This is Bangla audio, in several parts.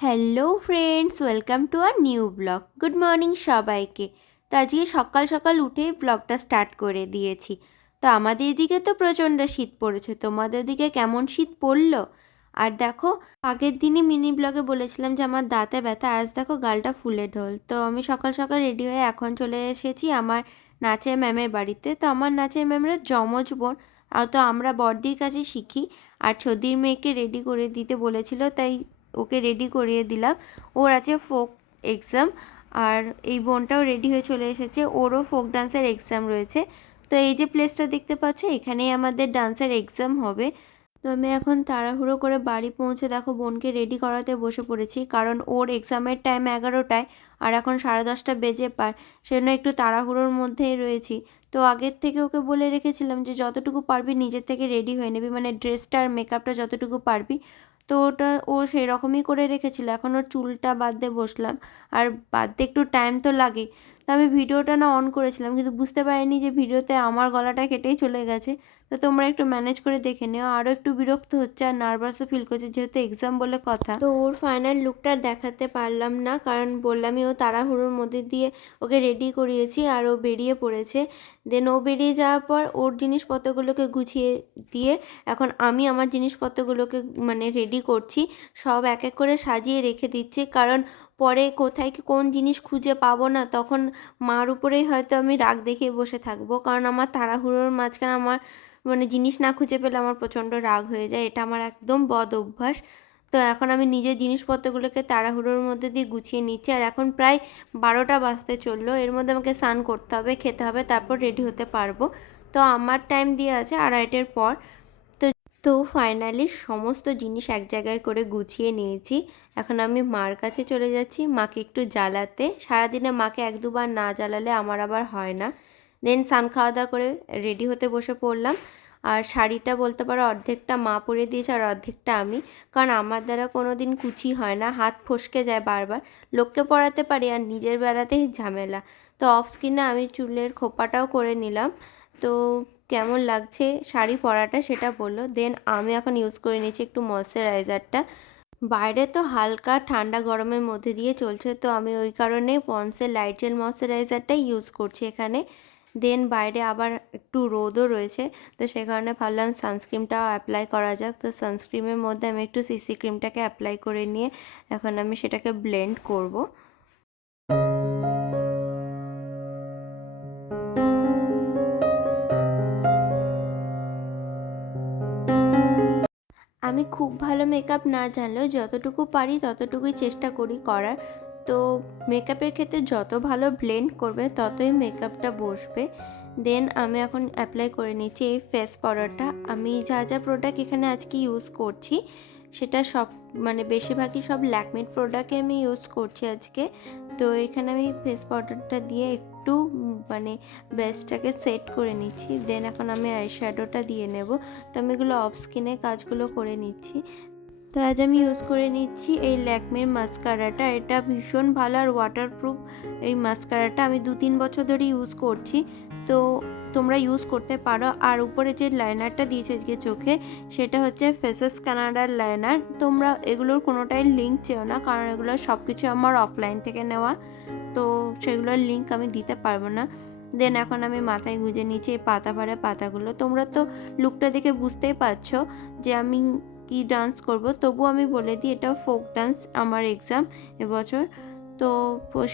Hello friends, welcome to our new blog. Good morning সবাইকে। তো আজকে সকাল সকাল উঠেই ব্লগটা স্টার্ট করে দিয়েছি। তো আমাদের এদিকে তো প্রচণ্ড শীত পড়েছে, তোমাদের দিকে কেমন শীত পড়লো? আর দেখো, আগের দিনই মিনি ব্লগে বলেছিলাম যে আমার দাঁতে ব্যথা, আজ দেখো গালটা ফুলে ঢোল। তো আমি সকাল সকাল রেডি হয়ে এখন চলে এসেছি আমার নাচের ম্যামের বাড়িতে। তো আমার নাচের ম্যামেরা যমজ বোন, তো আমরা বড়দির কাছে শিখি। আর ছদির মেয়েকে রেডি করে দিতে বলেছিল, তাই ওকে রেডি করিয়ে দিলাম। ওর আছে ফোক এক্সাম, আর এই বোনটাও রেডি হয়ে চলে এসেছে, ওরও ফোক ডান্সের এক্সাম রয়েছে। তো এই যে প্লেসটা দেখতে পাচ্ছ, এখানেই আমাদের ডান্সের এক্সাম হবে। তো আমি এখন তাড়াহুড়ো করে বাড়ি পৌঁছে দেখো বোনকে রেডি করাতে বসে পড়েছি, কারণ ওর এক্সামের টাইম 11টায়, আর এখন 10:30 বেজে পার, সেজন্য একটু তাড়াহুড়োর মধ্যেই রয়েছি। তো আগের থেকে ওকে বলে রেখেছিলাম যে যতটুকু পারবি নিজের থেকে রেডি হয়ে নিবি, মানে ড্রেসটা আর মেকআপটা যতটুকু পারবি। তো ওটা ও সেই রকমই করে রেখেছিল। এখন ওর চুলটা বাঁধতে বসলাম, আর বাঁধতে একটু টাইম তো লাগে। তো আমি ভিডিওটা না অন করেছিলাম, কিন্তু বুঝতে পারিনি যে ভিডিওতে আমার গলাটা কেটেই চলে গেছে। তো তোমরা একটু ম্যানেজ করে দেখে নিও। আরও একটু বিরক্ত হচ্ছে আর নার্ভাসও ফিল করছে, যেহেতু এক্সাম বলে কথা। তো ওর ফাইনাল লুকটা দেখাতে পারলাম না, কারণ বললামই ও তাড়াহুড়োর মধ্যে দিয়ে ওকে রেডি করিয়েছি আর ও বেরিয়ে পড়েছে। দেন ও বেরিয়ে যাওয়ার পর ওর জিনিসপত্রগুলোকে গুছিয়ে দিয়ে এখন আমি আমার জিনিসপত্রগুলোকে মানে রেডি করছি। সব এক এক করে সাজিয়ে রেখে দিচ্ছি, কারণ পরে কোথায় কি কোন জিনিস খুঁজে পাবো না, তখন মার উপরেই হয়তো আমি রাগ দেখিয়ে বসে থাকবো। কারণ আমার তাড়াহুড়োর মাঝখানে আমার মানে জিনিস না খুঁজে পেলে আমার প্রচণ্ড রাগ হয়ে যায়, এটা আমার একদম বদ অভ্যাস। তো এখন আমি নিজের জিনিসপত্রগুলোকে তাড়াহুড়োর মধ্যে দিয়ে গুছিয়ে নিচ্ছি। আর এখন প্রায় 12টা বাজতে চললো, এর মধ্যে আমাকে স্নান করতে হবে, খেতে হবে, তারপর রেডি হতে পারবো। তো আমার টাইম দিয়ে আছে 2:30-এর পর। তো তো ফাইনালি সমস্ত জিনিস এক জায়গায় করে গুছিয়ে নিয়েছি। এখন আমি মার কাছে চলে যাচ্ছি মাকে একটু জ্বালাতে। সারাদিনে মাকে 1-2বার না জ্বালালে আমার আবার হয় না। দেন স্নান খাওয়া দাওয়া করে রেডি হতে বসে পড়লাম। আর শাড়িটা বলতে পারো অর্ধেকটা মা পরে দিয়েছে আর অর্ধেকটা আমি, কারণ আমার দ্বারা কোনো দিন কুচি হয় না, হাত ফসকে যায় বারবার। লোককে পরাতে পারি আর নিজের বেলাতেই ঝামেলা। তো অফ স্ক্রিনে আমি চুলের খোপাটাও করে নিলাম। তো কেমন লাগছে শাড়ি পরাটা সেটা বললো। দেন আমি এখন ইউজ করে নিচ্ছি একটু ময়শ্চারাইজারটা। বাইরে তো হালকা ঠান্ডা গরমের মধ্যে দিয়ে চলছে, তো আমি ওই কারণে পন্সের লাইট জেল ময়শ্চারাইজারটাই ইউজ করছি এখানে। দেন বাইরে আবার একটু রোদও রয়েছে, তো সে কারণে ভাবলাম সানস্ক্রিনটাও অ্যাপ্লাই করা যাক। তো সানস্ক্রিনের মধ্যে আমি একটু সিসি ক্রিমটাকে অ্যাপ্লাই করে নিয়ে এখন আমি সেটাকে ব্লেন্ড করব। আমি খুব ভালো মেকআপ না জানলেও যতটুকু পারি ততটুকুই চেষ্টা করি করার। তো মেকআপের ক্ষেত্রে যত ভালো ব্লেন্ড করবে ততই মেকআপটা বসবে। দেন আমি এখন অ্যাপ্লাই করে নিচ্ছি এই ফেস পাউডারটা। আমি যা যা প্রোডাক্ট এখানে আজকে ইউজ করছি সেটা সব মানে বেশিরভাগই সব ল্যাকমির প্রোডাক্টে আমি ইউজ করছি আজকে। তো এখানে আমি ফেস পাউডারটা দিয়ে একটু মানে বেসটাকে সেট করে নিচ্ছি। দেন এখন আমি আইশ্যাডোটা দিয়ে নেব। তো আমি এগুলো অফ স্কিনে কাজগুলো করে নিচ্ছি। তো আজ আমি ইউজ করে নিচ্ছি এই ল্যাকমির মাস্কারাটা। এটা ভীষণ ভালো আর ওয়াটারপ্রুফ এই মাস্কারাটা। আমি 2-3 বছর ধরে ইউজ করছি, তো তোমরা ইউজ করতে পারো। আর উপরে যে লাইনারটা দিয়েছে আজকে চোখে, সেটা হচ্ছে ফেসেস কানাডার লাইনার। তোমরা এগুলোর কোনোটাই লিঙ্ক চেও না, কারণ এগুলো সব কিছু আমার অফলাইন থেকে নেওয়া, তো সেগুলোর লিঙ্ক আমি দিতে পারবো না। দেন এখন আমি মাথায় গুঁজে নিচ্ছি এই পাতা ভরা পাতাগুলো। তোমরা তো লুকটা দেখে বুঝতেই পারছো যে আমি কি ডান্স করব, তবু আমি বলে দিই এটা ফোক ডান্স আমার এক্সাম এবছর। তো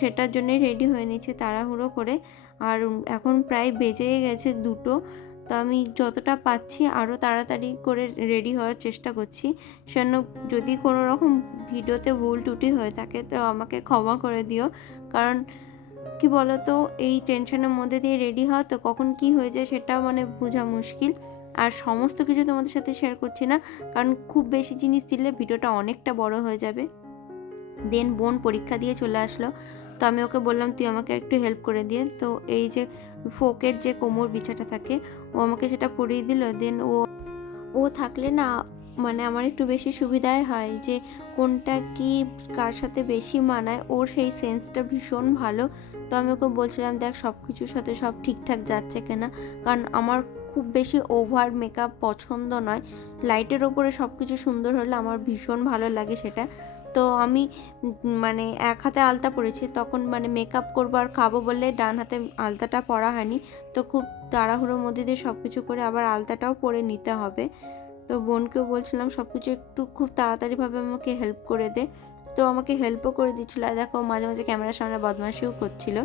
সেটার জন্যই রেডি হয়ে নিচ্ছে তাড়াহুড়ো করে। আর এখন প্রায় বেজে গেছে 2টো। তো আমি যতটা পাচ্ছি আরও তাড়াতাড়ি করে রেডি হওয়ার চেষ্টা করছি। সেজন্য যদি কোনো রকম ভিডিওতে ভুল ত্রুটি হয়ে থাকে তো আমাকে ক্ষমা করে দিও, কারণ কি বলতো এই টেনশনের মধ্যে দিয়ে রেডি হওয়া, তো কখন কি হয়ে যায় সেটাও মানে বোঝা মুশকিল। আর সমস্ত কিছু তোমাদের সাথে শেয়ার করছি না, কারণ খুব বেশি জিনিস দিলে ভিডিওটা অনেকটা বড় হয়ে যাবে। দেন বোন পরীক্ষা দিয়ে চলে আসলো, তো আমি ওকে বললাম তুই আমাকে একটু হেল্প করে দিয়ে। তো এই যে ফোকের যে কোমর বিছাটা থাকে, ও আমাকে সেটা পরিয়ে দিল। দেন ও ও থাকলে না মানে আমার একটু বেশি সুবিধাই হয় যে কোনটা কি কার সাথে বেশি মানায়, ওর সেই সেন্সটা ভীষণ ভালো। তো আমি ওকে বলছিলাম দেখ সব কিছুর সাথে সব ঠিকঠাক যাচ্ছে কিনা, কারণ আমার খুব বেশি ওভার মেকআপ পছন্দ নয়। লাইটের ওপরে সব কিছু সুন্দর হলে আমার ভীষণ ভালো লাগে সেটা। তো তো আমি মানে এক হাতে আলতা পরেছি, তখন মানে মেকআপ করবো আর খাবো বলে ডান হাতে আলতাটা পরা হয়নি। তো খুব তাড়াহুড়োর মধ্যে দিয়ে সব কিছু করে আবার আলতাটাও পরে নিতে হবে। তো বোনকেও বলছিলাম সব কিছু একটু খুব তাড়াতাড়িভাবে আমাকে হেল্প করে দে, তো আমাকে হেল্পও করে দিচ্ছিলো। আর দেখো মাঝে মাঝে ক্যামেরার সামনে বদমাইশিও করছিল।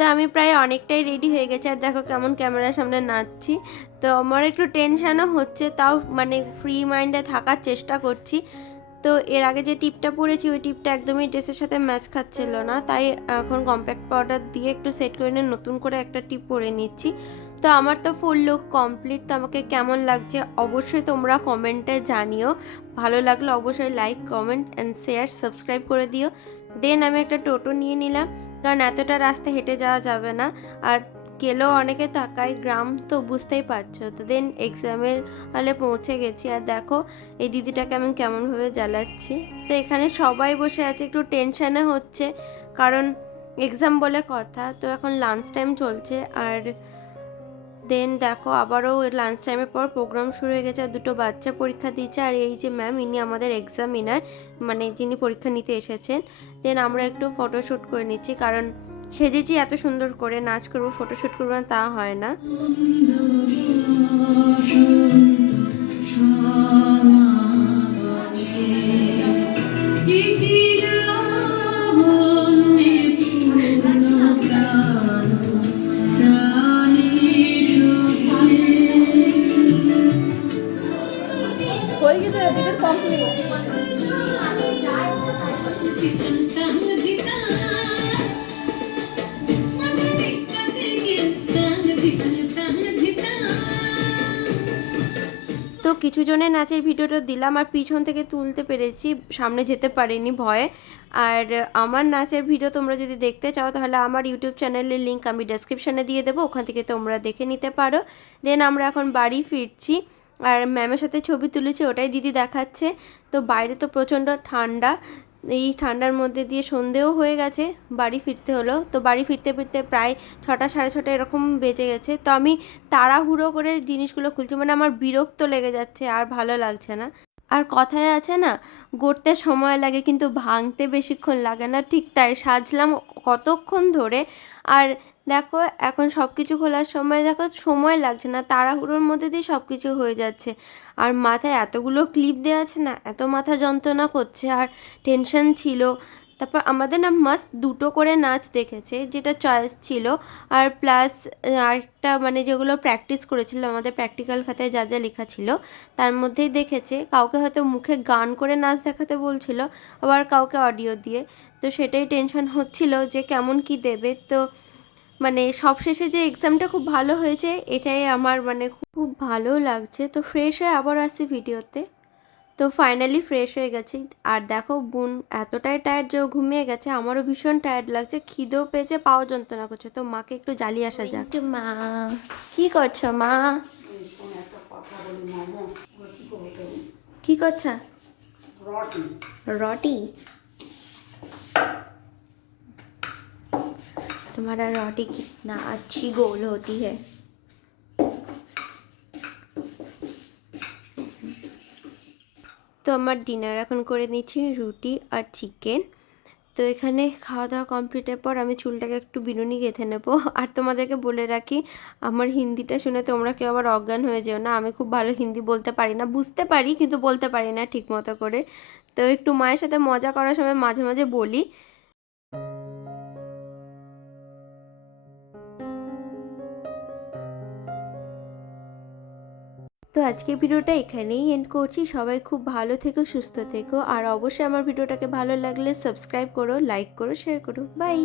তো আমি প্রায় অনেকটাই রেডি হয়ে গেছি, আর দেখো কেমন ক্যামেরার সামনে নাচছি। তো আমার একটু টেনশানও হচ্ছে, তাও মানে ফ্রি মাইন্ডে থাকার চেষ্টা করছি। তো এর আগে যে টিপটা পরেছি ওই টিপটা একদমই ড্রেসের সাথে ম্যাচ খাচ্ছিল না, তাই এখন কম্প্যাক্ট পাউডার দিয়ে একটু সেট করে নিয়ে নতুন করে একটা টিপ পরে নিচ্ছি। তো আমার তো ফুল লুক কমপ্লিট। তো আমাকে কেমন লাগছে অবশ্যই তোমরা কমেন্টে জানিও। ভালো লাগলে অবশ্যই like, comment and share, subscribe করে দিও। দেন আমি একটা টোটো নিয়ে নিলাম, কারণ এতটা রাস্তা হেঁটে যাওয়া যাবে না, আর গেলেও অনেকে তাকায়, গ্রাম তো বুঝতেই পারছো। তো দেন এক্সামের হলে পৌঁছে গেছি, আর দেখো এই দিদিটাকে আমি কেমনভাবে জ্বালাচ্ছি। তো এখানে সবাই বসে আছে, একটু টেনশানে হচ্ছে কারণ এক্সাম বলে কথা। তো এখন লাঞ্চ টাইম চলছে, আর দেন দেখো আবারও লাঞ্চ টাইমের পর প্রোগ্রাম শুরু হয়ে গেছে, আর দুটো বাচ্চা পরীক্ষা দিচ্ছে। আর এই যে ম্যাম, ইনি আমাদের এক্সামিনার, মানে যিনি পরীক্ষা নিতে এসেছেন। দেন আমরা একটু ফটোশ্যুট করে নিচ্ছি, কারণ সেজেছি এত সুন্দর করে, নাচ করবো ফটোশ্যুট করবো না তা হয় না। তো কিছু জনের নাচের ভিডিওটা দিলাম, আর পিছন থেকে তুলতে পেরেছি, সামনে যেতে পারিনি ভয়ে। আর আমার নাচের ভিডিও তোমরা যদি দেখতে চাও তাহলে আমার ইউটিউব চ্যানেলের লিঙ্ক আমি ডেসক্রিপশানে দিয়ে দেবো, ওখান থেকে তোমরা দেখে নিতে পারো। দেন আমরা এখন বাড়ি ফিরছি, আর ম্যামের সাথে ছবি তুলেছি, ওটাই দিদি দেখাচ্ছে। তো বাইরে তো প্রচণ্ড ঠান্ডা, এই ঠান্ডার মধ্যে দিয়ে সন্ধেও হয়ে গেছে, বাড়ি ফিরতে হলো। তো বাড়ি ফিরতে ফিরতে প্রায় 6টা সাড়ে 6টা এরকম বেজে গেছে। তো আমি তাড়াহুড়ো করে জিনিসগুলো খুলছি, মানে আমার বিরক্ত লেগে যাচ্ছে, আর ভালো লাগছে না। আর কথায় আছে না, গড়তে সময় লাগে কিন্তু ভাঙতে বেশিক্ষণ লাগে না, ঠিক তাই সাজলাম কতক্ষণ ধরে। আর দেখো এখন সব কিছু খোলার সময় দেখো সময় লাগছে না, তাড়াহুড়োর মধ্যে দিয়ে সব কিছু হয়ে যাচ্ছে। আর মাথায় এতগুলো ক্লিপ দেওয়া আছে না, এত মাথা যন্ত্রণা করছে, আর টেনশন ছিল। তারপর আমাদের না মাস্ট দুটো করে নাচ দেখেছে, যেটা চয়েস ছিল। আর প্লাস আরেকটা মানে যেগুলো প্র্যাকটিস করেছিল আমাদের প্র্যাকটিক্যাল খাতায় যা যা লেখা ছিল তার মধ্যেই দেখেছে। কাউকে হয়তো মুখে গান করে নাচ দেখাতে বলছিল, আবার কাউকে অডিও দিয়ে। তো সেটাই টেনশন হচ্ছিল যে কেমন কি দেবে। তো মানে সবশেষে যে এক্সামটা খুব ভালো হয়েছে এটাই আমার মানে খুব ভালো লাগছে। তো ফ্রেশ হয়ে আবার আসছি ভিডিওতে। তো ফাইনালি ফ্রেশ হয়ে গেছি, আর দেখো বোন এতটাই টায়ার্ড যে ও ঘুমিয়ে গেছে, আমারও ভীষণ টায়ার্ড লাগছে, খিদেও পেয়েছে, পাও যন্ত্রণা করছে। তো মাকে একটু জ্বালিয়ে আসা যাক। মা কি করছো মা? কি করছো? রটি। तुम्हारा रोटी कितना अच्छी गोल होती है। তো আমার ডিনার এখন করে নিচ্ছি, রুটি আর চিকেন। তো এখানে খাওয়া দাওয়া কমপ্লিটের পর আমি চুলটাকে একটু বিনুনি গেঁথে নেবো। আর তোমাদেরকে বলে রাখি, আমার হিন্দিটা শুনে তোমরা কেউ আবার অজ্ঞান হয়ে যেও না, আমি খুব ভালো হিন্দি বলতে পারি না, বুঝতে পারি কিন্তু বলতে পারি না ঠিক মতো করে। তো একটু মায়ের সাথে মজা করার সময় মাঝে মাঝে বলি। তো আজকের ভিডিওটা এখানেই এন্ড করছি। সবাই খুব ভালো থেকো, সুস্থ থেকো, আর অবশ্যই আমার ভিডিওটাকে ভালো লাগলে সাবস্ক্রাইব করো, লাইক করো, শেয়ার করো। বাই।